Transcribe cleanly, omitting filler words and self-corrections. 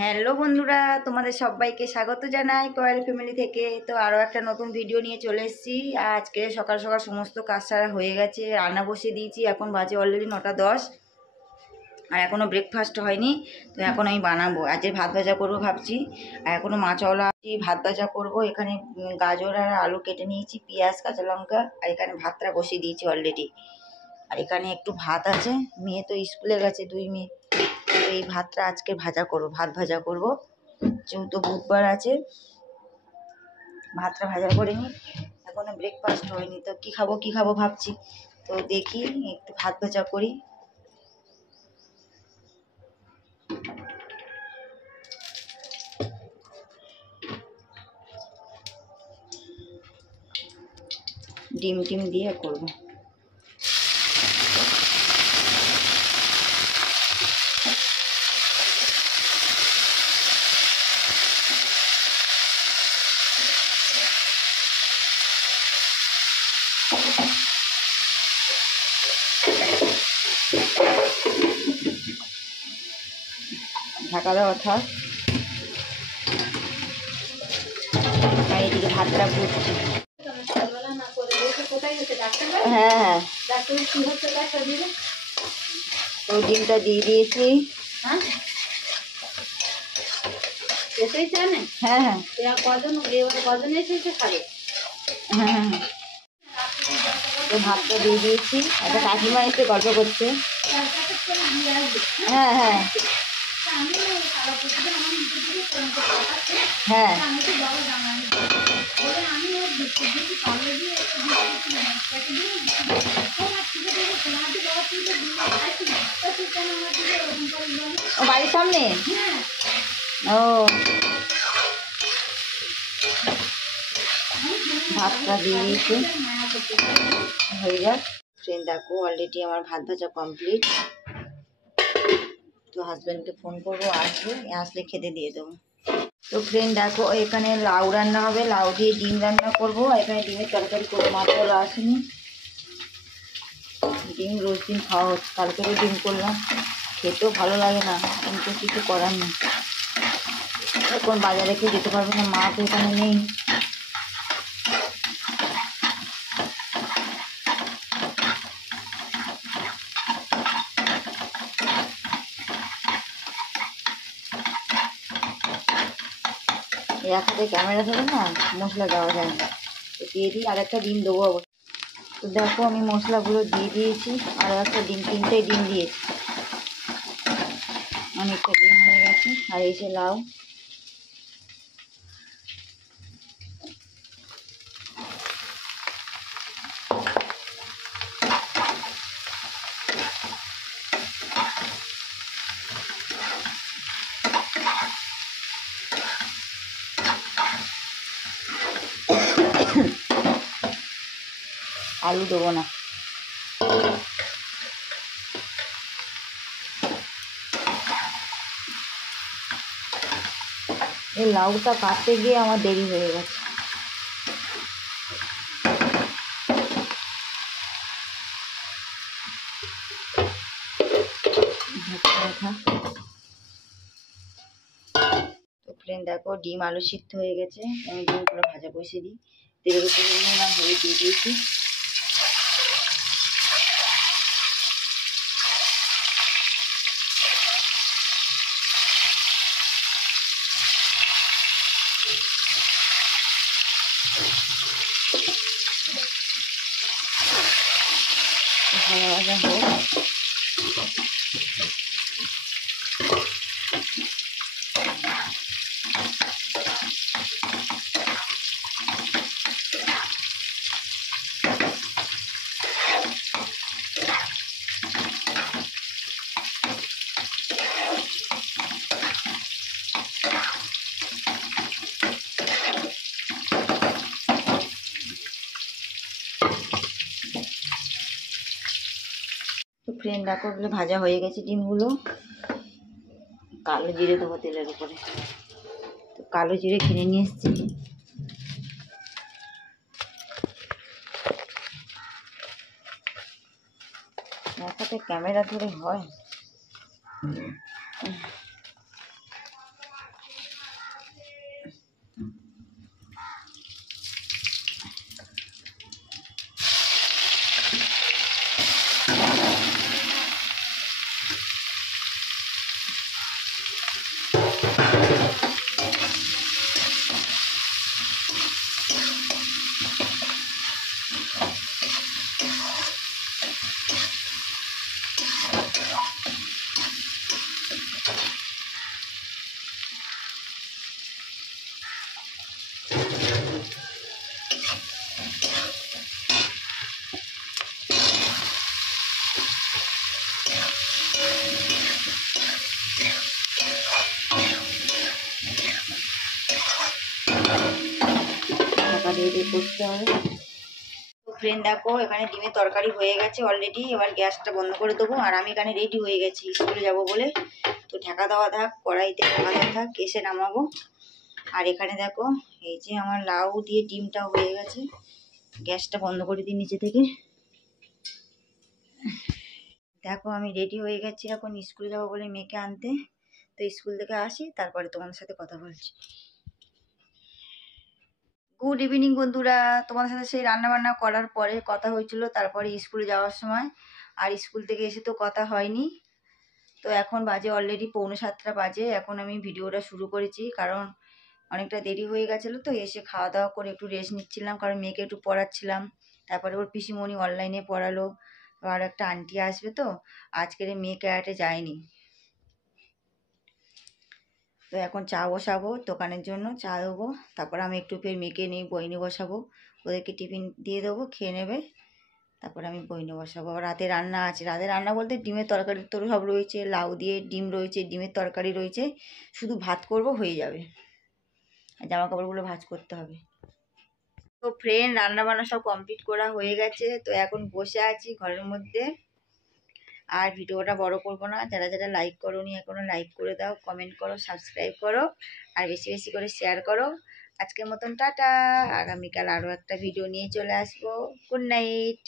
Hello বন্ধুরা, তোমাদের সবাইকে স্বাগত জানাই কয়েল ফ্যামিলি থেকে। তো আরও একটা নতুন ভিডিও নিয়ে চলে এসেছি। আজকে সকাল সকাল সমস্ত কাজ সারা হয়ে গেছে, রান্না বসিয়ে দিয়েছি। এখন বাজে অলরেডি 9:10 আর এখনও ব্রেকফাস্ট হয়নি। তো এখন আমি বানাবো, আজকে ভাত ভাজা করবো ভাবছি। আর এখনও মাছওয়ালা আছি, ভাত ভাজা করবো। এখানে গাজর আর আলু কেটে নিয়েছি, পেঁয়াজ কাঁচা লঙ্কা, আর এখানে ভাতটা বসিয়ে দিয়েছি অলরেডি। আর এখানে একটু ভাত আছে, মেয়ে তো স্কুলে গেছে, 2 মেয়ে। এই ভাতটা আজকে ভাজা করবো, ভাত ভাজা করবো, যেহেতু বুধবার আছে। ভাতটা ভাজা করে নিই, এখনো ব্রেকফাস্ট হয়নি। তো কী খাবো ভাবছি। তো দেখি একটু ভাত ভাজা করি। ডিম টিম দিয়ে করবো। ঢাকা দেওয়া থাক, আর এদিকে ভাতটা ফুটছে। হ্যাঁ, তো ডিমটা দিয়ে দিয়েছি। হ্যাঁ হ্যাঁ হ্যাঁ, তো ভাতটা দিয়ে দিয়েছি। একটা কাকিমা এসে গল্প করছে। হ্যাঁ হ্যাঁ হ্যাঁ, ও বাড়ির সামনে। ও, ভাতটা দিয়ে দিয়েছি, হয়ে যাক। ফ্রেন্ড দেখো, অলরেডি আমার ভাত ভাজা কমপ্লিট। তো হাজব্যান্ডকে ফোন করবো, আসলে খেতে দিয়ে দেবো। তো ফ্রেন্ড দেখো, এখানে লাউ রান্না হবে, লাউ দিয়ে ডিম রান্না করবো। আর এখানে ডিমের তরকারি করবো, মাছওয়ালা আসেনি। ডিম রোজ দিন খাওয়া হচ্ছে, কালকেও ডিম করলাম, খেতেও ভালো লাগে না, কিন্তু কিছু করার নেই। এখন বাজারে কেউ যেতে পারবে না, মা তো এখানে নেই। এক হাতে ক্যামেরা ধরে না, মশলা দেওয়া যায় না। তো দিয়ে দিই, আর একটা ডিম দেবো অবশ্য। তো দেখো, আমি মশলাগুলো দিয়ে দিয়েছি, আর একটা ডিম, 3টে ডিম দিয়েছি, অনেকটা ডিম হয়ে গেছে। আর এই যে লাউ, আলু দেবো না। এই লাউটা কাটতে গিয়ে আমার দেরি হয়ে গেছে। তো ফ্রেন্ড দেখো, ডিম আলু সিদ্ধ হয়ে গেছে। আমি ডিমগুলো ভাজা বসিয়ে দিই, তেলের উপরে নুন আর হলুদ দিয়ে দিয়েছি। ভাজা ভাজা হোক। তো ফ্রেন্ড দেখো, ওগুলো ভাজা হয়ে গেছে ডিমগুলো। কালো জিরে দেবো তেলের উপরে। তো কালো জিরে কিনে নিয়ে এসেছি। এক হাতে ক্যামেরা ধরে হয়। রেডি করতে হবে। তো ফ্রেন্ড দেখো এখানে ডিমের তরকারি হয়ে গেছে অলরেডি। এবার গ্যাসটা বন্ধ করে দেবো। আর আমি এখানে রেডি হয়ে গেছি স্কুলে যাব বলে। তো ঢাকা দেওয়া থাক, কড়াইতে ঢাকা দেওয়া থাক, এসে নামাবো। আর এখানে দেখো এই যে আমার লাউ দিয়ে ডিমটা হয়ে গেছে। গ্যাসটা বন্ধ করে দিই নিচে থেকে। দেখো আমি রেডি হয়ে গেছি, এখন স্কুলে যাবো বলে মেয়েকে আনতে। তো স্কুল থেকে আসি, তারপরে তোমাদের সাথে কথা বলছি। গুড ইভিনিং বন্ধুরা। তোমাদের সাথে সেই রান্না বান্না করার পরে কথা হয়েছিল, তারপরে স্কুলে যাওয়ার সময়। আর স্কুল থেকে এসে তো কথা হয়নি। তো এখন বাজে অলরেডি 6:45 বাজে। এখন আমি ভিডিওটা শুরু করেছি, কারণ অনেকটা দেরি হয়ে গেছিলো। তো এসে খাওয়া দাওয়া করে একটু রেস্ট নিচ্ছিলাম, কারণ মেয়েকে একটু পড়াচ্ছিলাম। তারপরে ওর পিসিমণি অনলাইনে পড়ালো। আর একটা আন্টি আসবে, তো আজকের মেয়ে ক্যারাটে যায়নি। তো এখন চা বসাবো দোকানের জন্য, চা দেবো। তারপর আমি একটু ফের মেয়েকে নিয়ে বইনি বসাবো। ওদেরকে টিফিন দিয়ে দেবো, খেয়ে নেবে। তারপর আমি বইনি বসাবো। আবার রাতে রান্না আছে। রাতে রান্না বলতে ডিমের তরকারি তো সব রয়েছে, লাউ দিয়ে ডিম রয়েছে, ডিমের তরকারি রয়েছে। শুধু ভাত করব, হয়ে যাবে। আর জামা কাপড়গুলো ভাঁজ করতে হবে। তো ফ্রেন্ড রান্না বান্না সব কমপ্লিট করা হয়ে গেছে। তো এখন বসে আছি ঘরের মধ্যে। আর ভিডিওটা বড় করব না। যারা যারা লাইক করোনি এখনো লাইক করে দাও, কমেন্ট করো, সাবস্ক্রাইব করো, আর বেশি বেশি করে শেয়ার করো। আজকের মতন টাটা। আগামীকাল আরও একটা ভিডিও নিয়ে চলে আসবো। Good night.